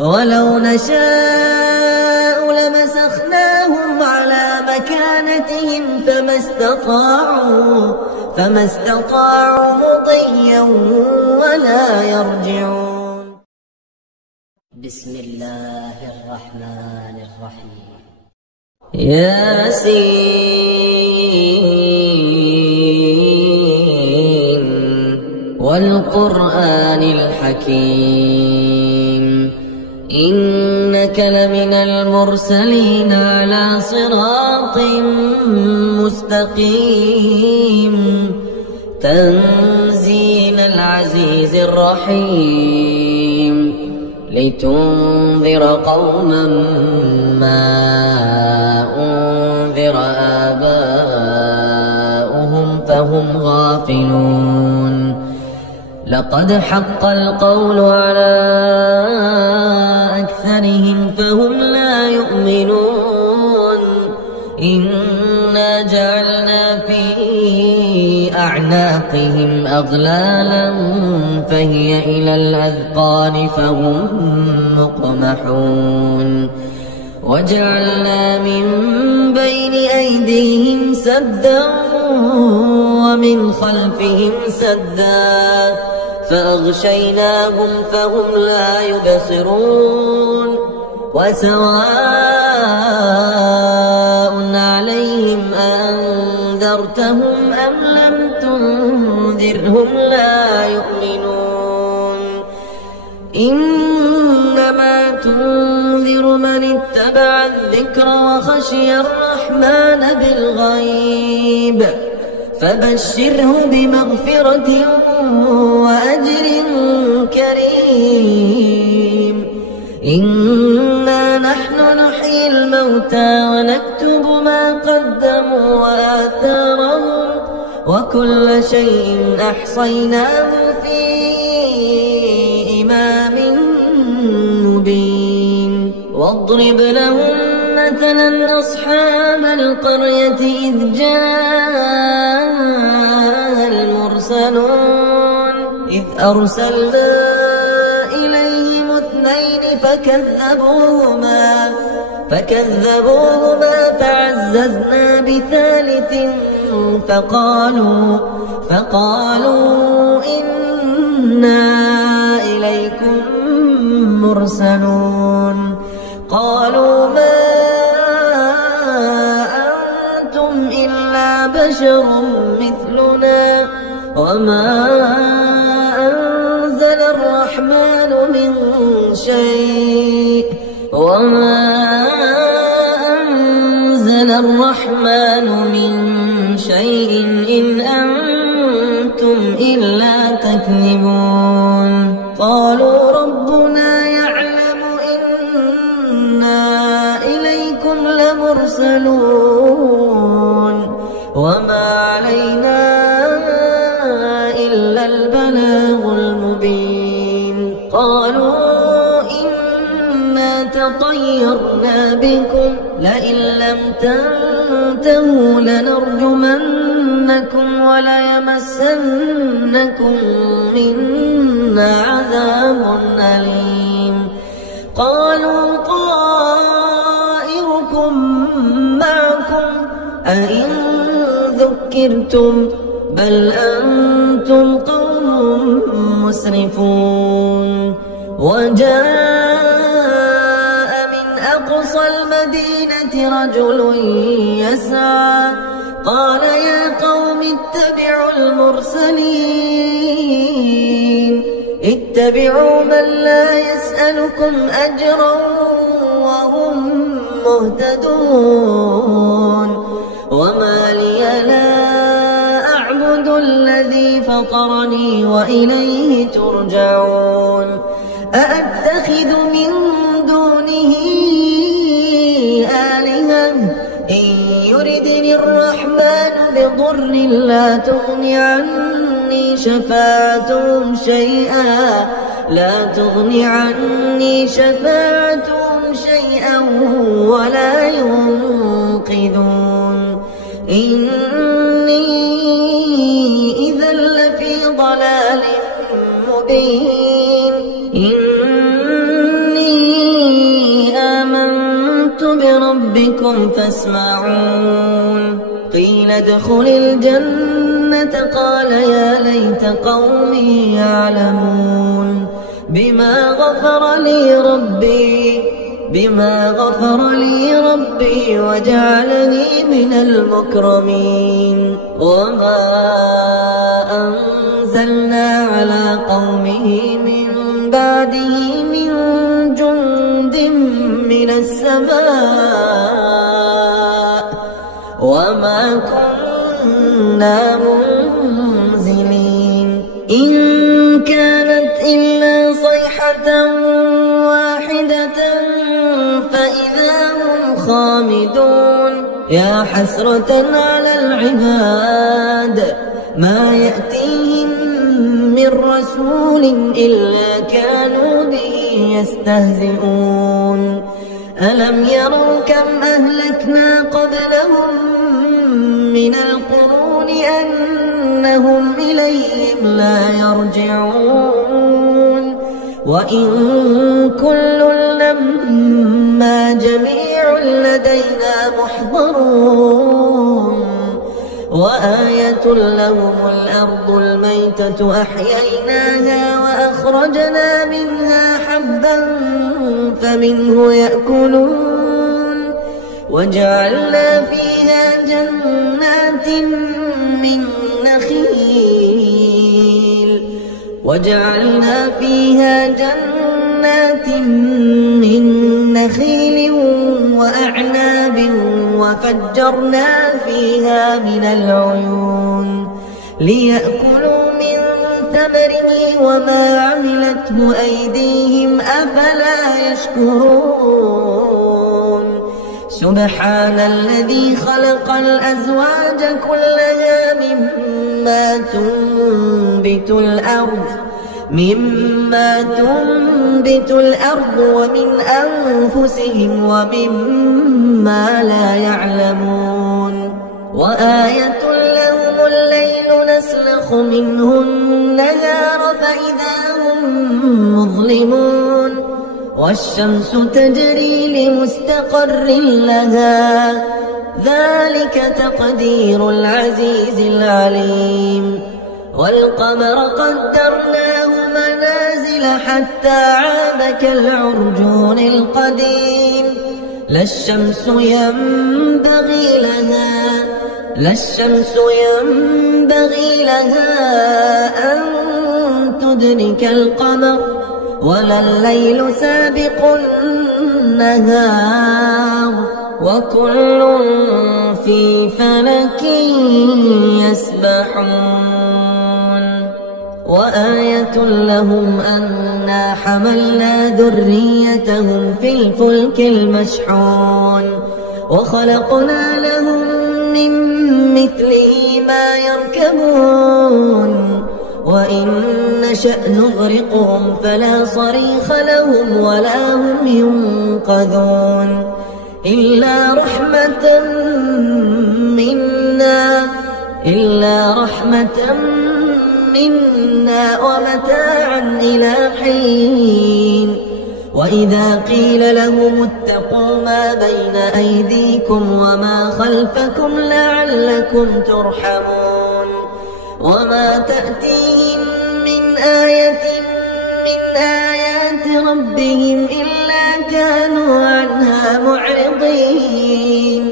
ولو نشاء لمسخناهم على مكانتهم فما استطاعوا مضيا ولا يرجعون. بسم الله الرحمن الرحيم. ياسين والقرآن الحكيم إنك لمن المرسلين على صراط مستقيم تنزيل العزيز الرحيم لتنذر قوما ما أنذر آباؤهم فهم غافلون. لقد حق القول على أكثرهم فهم لا يؤمنون. إنا جعلنا في أعناقهم أغلالا فهي إلى الأذقان فهم مقمحون. وجعلنا من بين أيديهم سدا ومن خلفهم سدا فأغشيناهم فهم لا يبصرون. وسواء عليهم أأنذرتهم أم لم تنذرهم لا يؤمنون. إنما تنذر من اتبع الذكر وخشي الرحمن بالغيب فبشره بمغفرة وأجر كريم. إنا نحن نحيي الموتى ونكتب ما قدموا وآثارهم وكل شيء أحصيناه في إمام مبين. واضرب لهم مثلا أصحاب القرية إذ جاء المرسلون إذ أرسلنا إليهم اثنين فكذبوهما فعززنا بثالث فقالوا إنا إليكم مرسلون. قالوا ما أنتم إلا بشر مثلنا وما أنزل الرحمن من شيء إن أنتم إلا تكذبون. قالوا ربنا يعلم إنا إليكم لمرسلون وما علينا إلا البلاغ المبين. قالوا إنا تطيرنا بكم لئن لم تنتهوا لنرجمنكم وليمسنكم منا عذاب أليم. قالوا طائركم معكم أئن ذكرتم بل أنتم قوم مسرفون. وجاء من أقصى المدينة رجل يسعى قال يا قوم اتبعوا المرسلين اتبعوا من لا يسألكم أجرا وهم مهتدون. وما لي لا أعبد الذي فطرني وإليه ترجعون. أأتخذ من دونه آلهة إن يردني الرحمن بضر لا تغني عني شفاعتهم شيئا ولا ينقذون. إني إذا لفي ضلال مبين. إني ربكم فاسمعون قيل ادخل الجنة قال يا ليت قومي يعلمون بما غفر لي ربي وجعلني من المكرمين وما أنزلنا على قومه من بعده من جند من السماء وما كنا منزلين إن كانت إلا صيحة واحدة فإذا هم خامدون يا حسرة على العباد ما يأتيهم من رسول إلا كانوا به يستهزئون ألم يروا كم أهلكنا قبلهم من القرون أنهم إليهم لا يرجعون وإن كل لما جميع لدينا محضرون وآية لهم الأرض الميتة أحييناها وأخرجنا منها حبا فمنه يأكلون وجعلنا فيها جنات من نخيل وأعناب وفجرنا فيها من العيون ليأكلوا من ثمره وما عملته أيديهم أفلا يشكرون سبحان الذي خلق الأزواج كلها مما تنبت الأرض ومن أنفسهم ومما لا يعلمون وآية لهم الليل نسلخ منه النهار فإذا هم مظلمون والشمس تجري لمستقر لها ذلك تقدير العزيز العليم والقمر قدرناه منازل حتى عاد كالعرجون القديم لا الشمس ينبغي لها أن تدرك القمر ولا الليل سابق النهار وكل في فلك يسبحون وآية لهم أنا حملنا ذريتهم في الفلك المشحون وخلقنا لهم من مثله ما يركبون وإن نشأ نغرقهم فلا صريخ لهم ولا هم ينقذون إلا رحمة منا ومتاعا إلى حين وإذا قيل لهم اتقوا ما بين أيديكم وما خلفكم لعلكم ترحمون وما تأتيهم من آية من آيات ربهم إلا كانوا عنها معرضين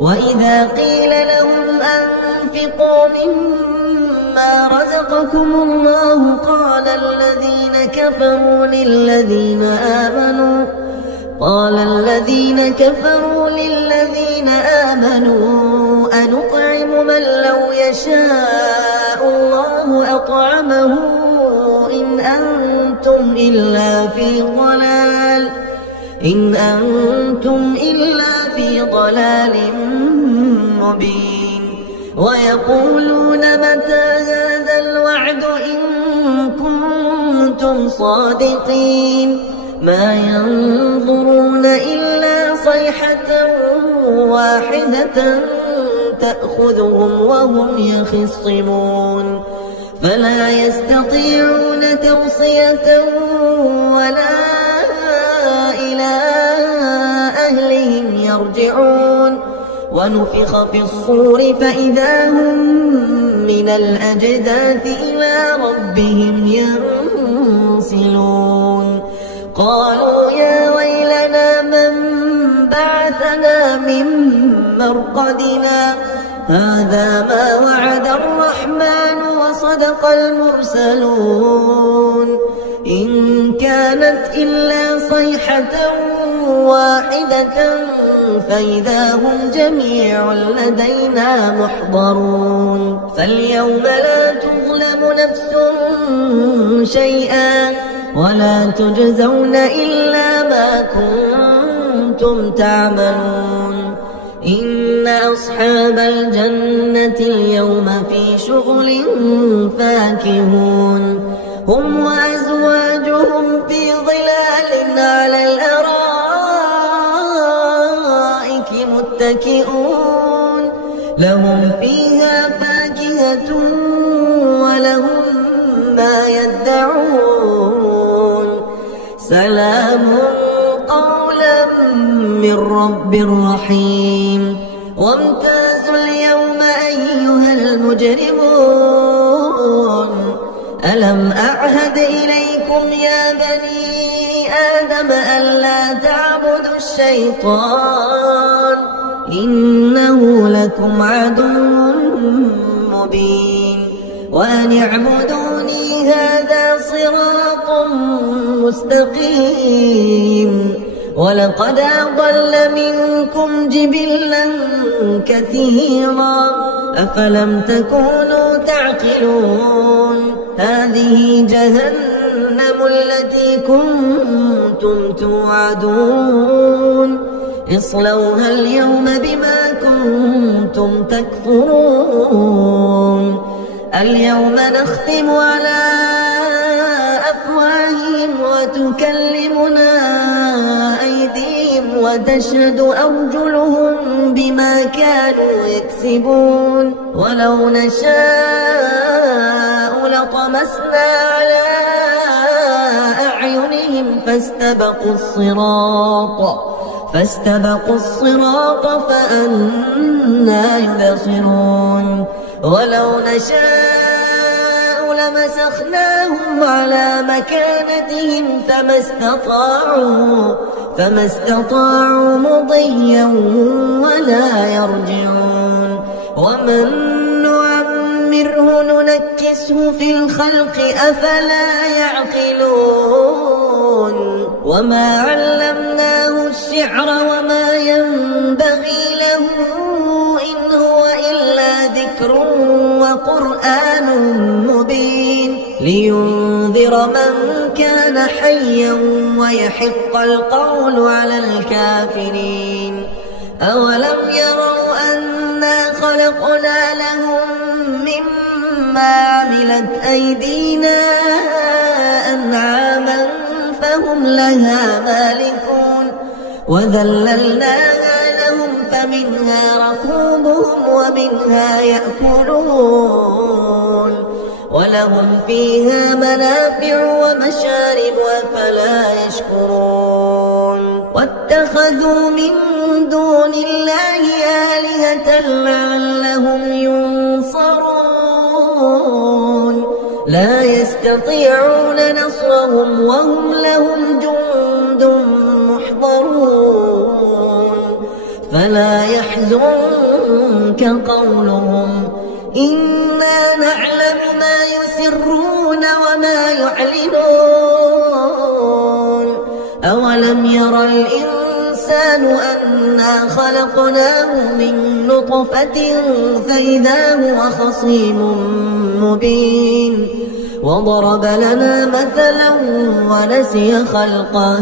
وإذا قيل لهم أنفقوا مما رزقكم الله قال الذين كفروا للذين آمنوا أنطعم من لو يشاء الله أطعمه إن أنتم إلا في ضلال مبين ويقولون متى هذا الوعد إن كنتم صادقين ما ينظرون إلا صيحة واحدة تأخذهم وهم يخصمون فلا يستطيعون توصية ولا إلى أهلهم يرجعون ونفخ في الصور فإذا هم من الأجداث إلى ربهم ينسلون قالوا يا ويلنا من بعثنا من مرقدنا هذا ما وعد الرحمن وصدق المرسلون إن كانت إلا صيحة واحدة فإذا هم جميع لدينا محضرون فاليوم لا تظلم نفس شيئا ولا تجزون إلا ما كنتم تعملون إن أصحاب الجنة اليوم في شغل فاكهون هم وأزواجهم في ظلال على الأرائك متكئون لهم فيها فاكهة ولهم ما يدعون سلام قولا من رب رحيم وامتازوا اليوم أيها المجرمون ألم أعهد إليكم يا بني آدم ألا تعبدوا الشيطان إنه لكم عدو مبين وأن اعبدوني هذا صراط مستقيم ولقد أضل منكم جبلا كثيرا أفلم تكونوا تعقلون هذه جهنم التي كنتم توعدون اصلوها اليوم بما كنتم تكفرون اليوم نختم على أفواههم وتكلمنا أيديهم وتشهد أرجلهم بما كانوا يكسبون ولو نشاء لطمسنا على أعينهم فاستبقوا الصراط فأنى يبصرون ولو نشاء لمسخناهم على مكانتهم فما استطاعوا مضيا ولا يرجعون ومن نعمره ننكسه في الخلق أفلا يعقلون وما علمناه الشعر وما ينبغي له إن هو إلا ذكر وقرآن مبين لينذر من كان حيا ويحق القول على الكافرين أولم يروا أنا خلقنا لهم مما عملت أيدينا أنعاما فهم لها مالكون وذللناها لهم فمنها ركوبهم ومنها يأكلون ولهم فيها منافع ومشارب أفلا يشكرون واتخذوا من دون الله آلهة لعلهم ينصرون لا يستطيعون نصرهم وهم لهم جند محضرون فلا يحزنك قولهم إنا نعلم ما يسرون وما يعلنون أولم يرى الإنسان أنا خلقناه من نطفة فإذا هو خصيم مبين وضرب لنا مثلا ونسي خلقه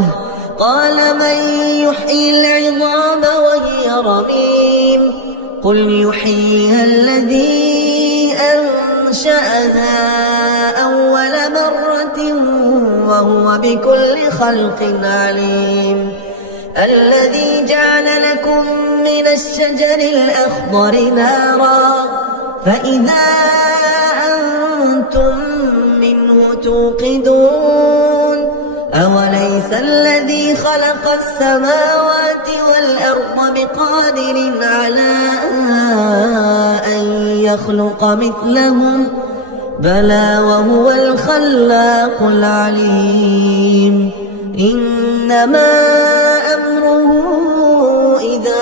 قال من يحيي العظام وهي رميم قل يحييها الذي أنشأها أول مرة وهو بكل خلق عليم الذي جعل لكم من الشجر الأخضر نارا فإذا أنتم منه توقدون أوليس الذي خلق السماوات والأرض والأرض بقادر على أن يخلق مثلهم بلى وهو الخلاق العليم إنما أمره إذا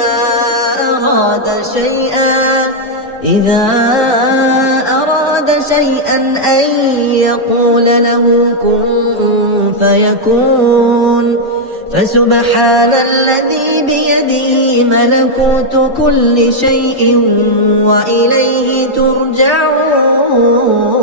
أراد شيئا أن يقول له كن فيكون فسبحان الذي بيده ملكوت كل شيء وإليه ترجعون